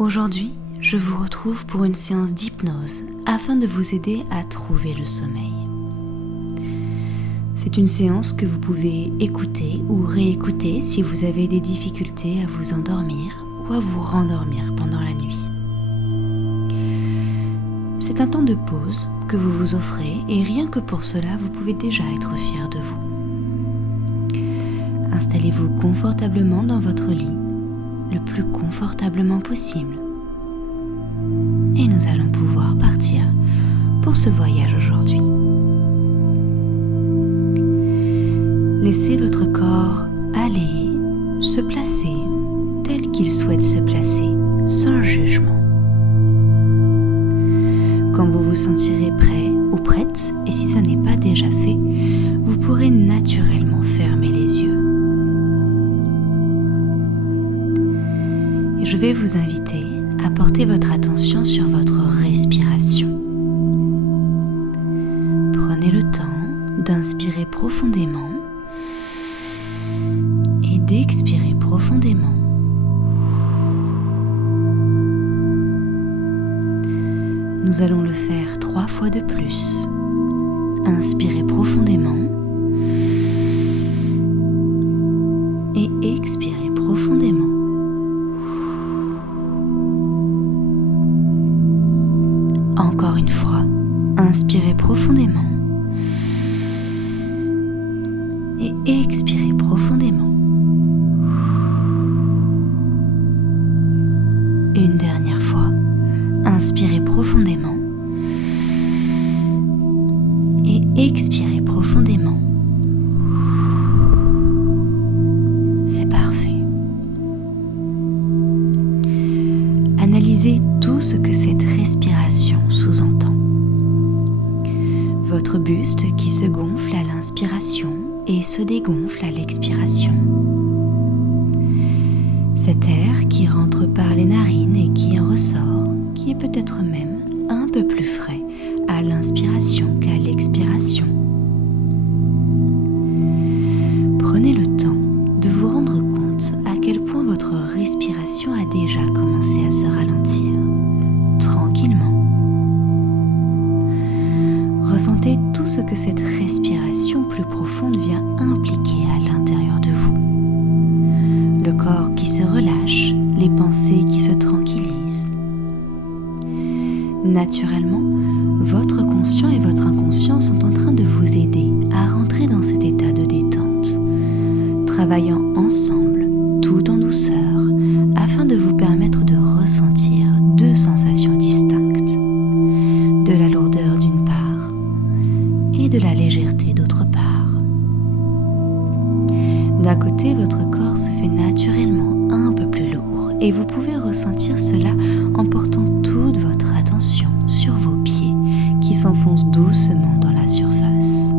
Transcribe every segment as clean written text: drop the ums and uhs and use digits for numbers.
Aujourd'hui, je vous retrouve pour une séance d'hypnose afin de vous aider à trouver le sommeil. C'est une séance que vous pouvez écouter ou réécouter si vous avez des difficultés à vous endormir ou à vous rendormir pendant la nuit. C'est un temps de pause que vous vous offrez et rien que pour cela, vous pouvez déjà être fier de vous. Installez-vous confortablement dans votre lit, le plus confortablement possible. Et nous allons pouvoir partir pour ce voyage aujourd'hui. Laissez votre corps aller, se placer tel qu'il souhaite se placer, sans jugement. Quand vous vous sentirez prêt ou prête, et si ça n'est pas déjà fait, vous pourrez naturellement fermer les yeux. Et je vais vous inviter à porter votre attention sur votre respiration. Prenez le temps d'inspirer profondément et d'expirer profondément. Nous allons le faire 3 fois de plus. Inspirez profondément et expirez profondément. Encore une fois, inspirez profondément et expirez profondément. Une dernière fois, inspirez profondément et expirez profondément. C'est parfait. Analysez tout ce que cette respiration sous-entend. Votre buste qui se gonfle à l'inspiration et se dégonfle à l'expiration. Cet air qui rentre par les narines et qui en ressort, qui est peut-être même un peu plus frais à l'inspiration qu'à l'expiration. Prenez le temps de vous rendre compte à quel point votre respiration a déjà commencé à se ralentir, tranquillement. Ressentez tout ce que cette respiration plus profonde vient impliquer à l'intérieur de vous. Le corps qui se relâche, les pensées qui se tranquillisent. Naturellement, votre conscient et votre inconscient sont en train de vous aider à rentrer dans cet état de détente, travaillant ensemble, tout en douceur, afin de vous permettre de ressentir 2 sensations distinctes, de la lourdeur d'une part et de la légèreté d'autre part. D'un côté, votre corps se fait naturellement un peu plus lourd et vous pouvez ressentir cela en portant toute votre attention sur vos pieds qui s'enfoncent doucement dans la surface.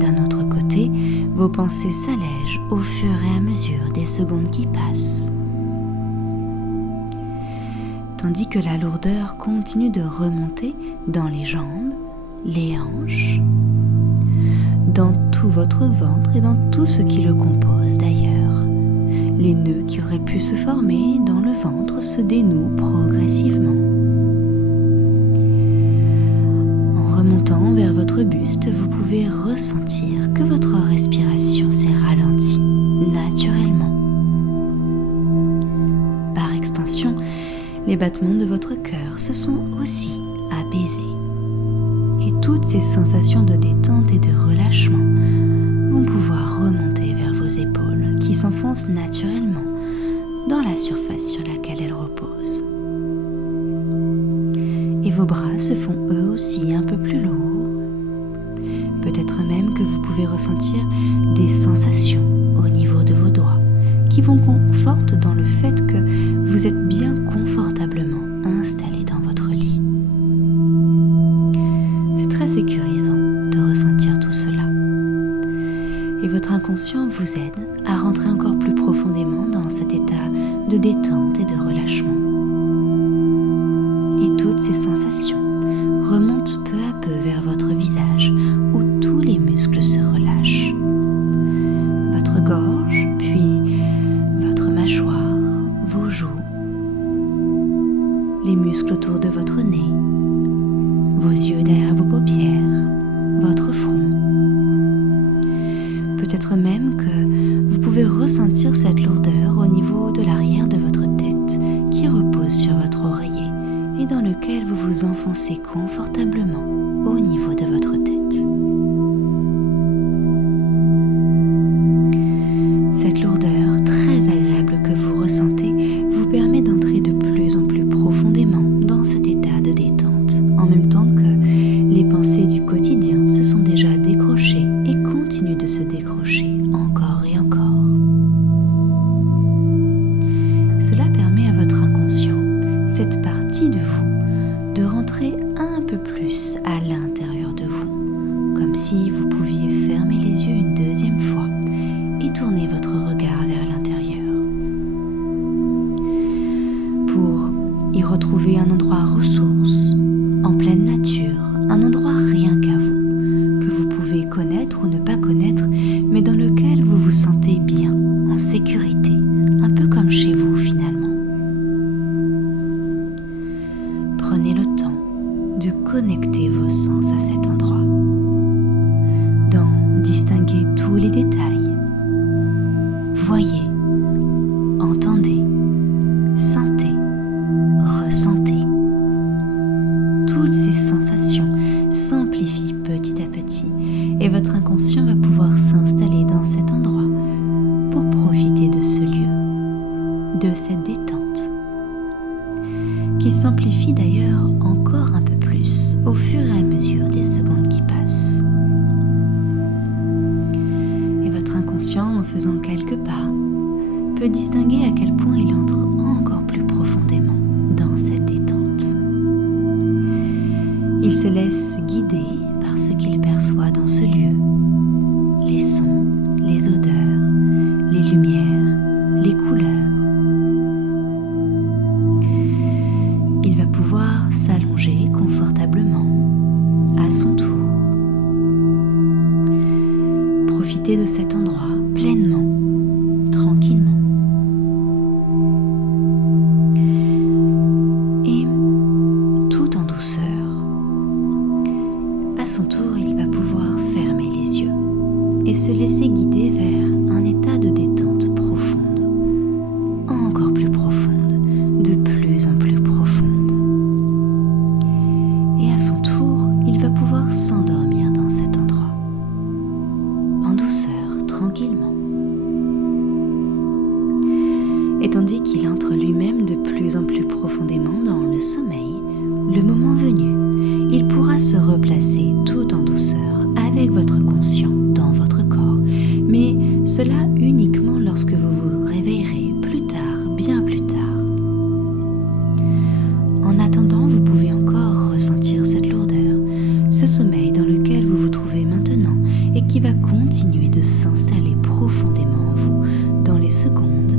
D'un autre côté, vos pensées s'allègent au fur et à mesure des secondes qui passent. Tandis que la lourdeur continue de remonter dans les jambes, les hanches, dans tout votre ventre et dans tout ce qui le compose d'ailleurs. Les nœuds qui auraient pu se former dans le ventre se dénouent progressivement. En remontant vers votre buste, vous pouvez ressentir que votre respiration s'est ralentie naturellement. Par extension, les battements de votre cœur se sont aussi apaisés. Et toutes ces sensations de détente et de relâchement vont pouvoir remonter vers vos épaules qui s'enfoncent naturellement dans la surface sur laquelle elles reposent. Et vos bras se font eux aussi un peu plus lourds. Peut-être même que vous pouvez ressentir des sensations au niveau de vos doigts qui vous confortent dans le fait que vous êtes bien confortablement installé dans votre lit. C'est très sécurisant de ressentir tout cela. Et votre inconscient vous aide à rentrer encore plus profondément dans cet état de détente et de relâchement. Et toutes ces sensations remontent peu à peu vers votre visage où tous les muscles se relâchent. Votre gorge, puis votre mâchoire, vos joues, muscles autour de votre nez, vos yeux derrière vos paupières, votre front. Peut-être même que vous pouvez ressentir cette lourdeur au niveau de l'arrière de votre tête qui repose sur votre oreiller et dans lequel vous vous enfoncez confortablement au niveau de votre tête. Cette lourdeur très agréable que vous ressentez vous permet d'entrer de plus en plus profondément dans cet état de détente, en même temps que les pensées du quotidien se sont déjà décrochées et continuent de se décrocher encore et encore. Cela permet à votre inconscient, cette partie de vous, de rentrer un peu plus à l'intérieur de vous, comme si vous pouviez fermer les yeux une deuxième fois et tourner votre regard vers l'intérieur. Pour y retrouver un endroit ressource, en pleine nature, un endroit rien qu'à vous, que vous pouvez connaître ou ne pas connaître, mais dans lequel vous vous sentez bien, en sécurité, un peu comme chez vous finalement. Prenez le temps de connecter vos sens à cet endroit, d'en distinguer tous les détails. Voyez, entendez, sentez, ressentez. Toutes ces sensations s'amplifient petit à petit et votre inconscient va pouvoir s'installer dans cet endroit pour profiter de ce lieu, de cette détente, qui s'amplifie d'ailleurs encore un peu plus au fur et à mesure des secondes qui passent. Et votre inconscient, en faisant quelques pas, peut distinguer à quel point il entre encore plus profondément dans cette détente. Il se laisse guider par ce qu'il perçoit dans ce lieu, les sons, les odeurs, les lumières, les couleurs. Il va pouvoir s'allonger confortablement à son tour. Profiter de cet endroit pleinement, tranquillement. Et tout en douceur. À son tour, il va pouvoir fermer les yeux et se laisser guider vers un état de détente profonde, encore plus profonde, de plus en plus profonde. Et à son tour, il va pouvoir s'endormir dans cet endroit, en douceur, tranquillement. Et tandis qu'il entre lui-même de plus en plus profondément dans le sommeil, le moment venu, il pourra se replacer tout en douceur avec votre conscient dans votre corps, mais cela uniquement lorsque vous vous réveillerez plus tard, bien plus tard. En attendant, vous pouvez encore ressentir cette lourdeur, ce sommeil dans lequel vous vous trouvez maintenant et qui va continuer de s'installer profondément en vous dans les secondes,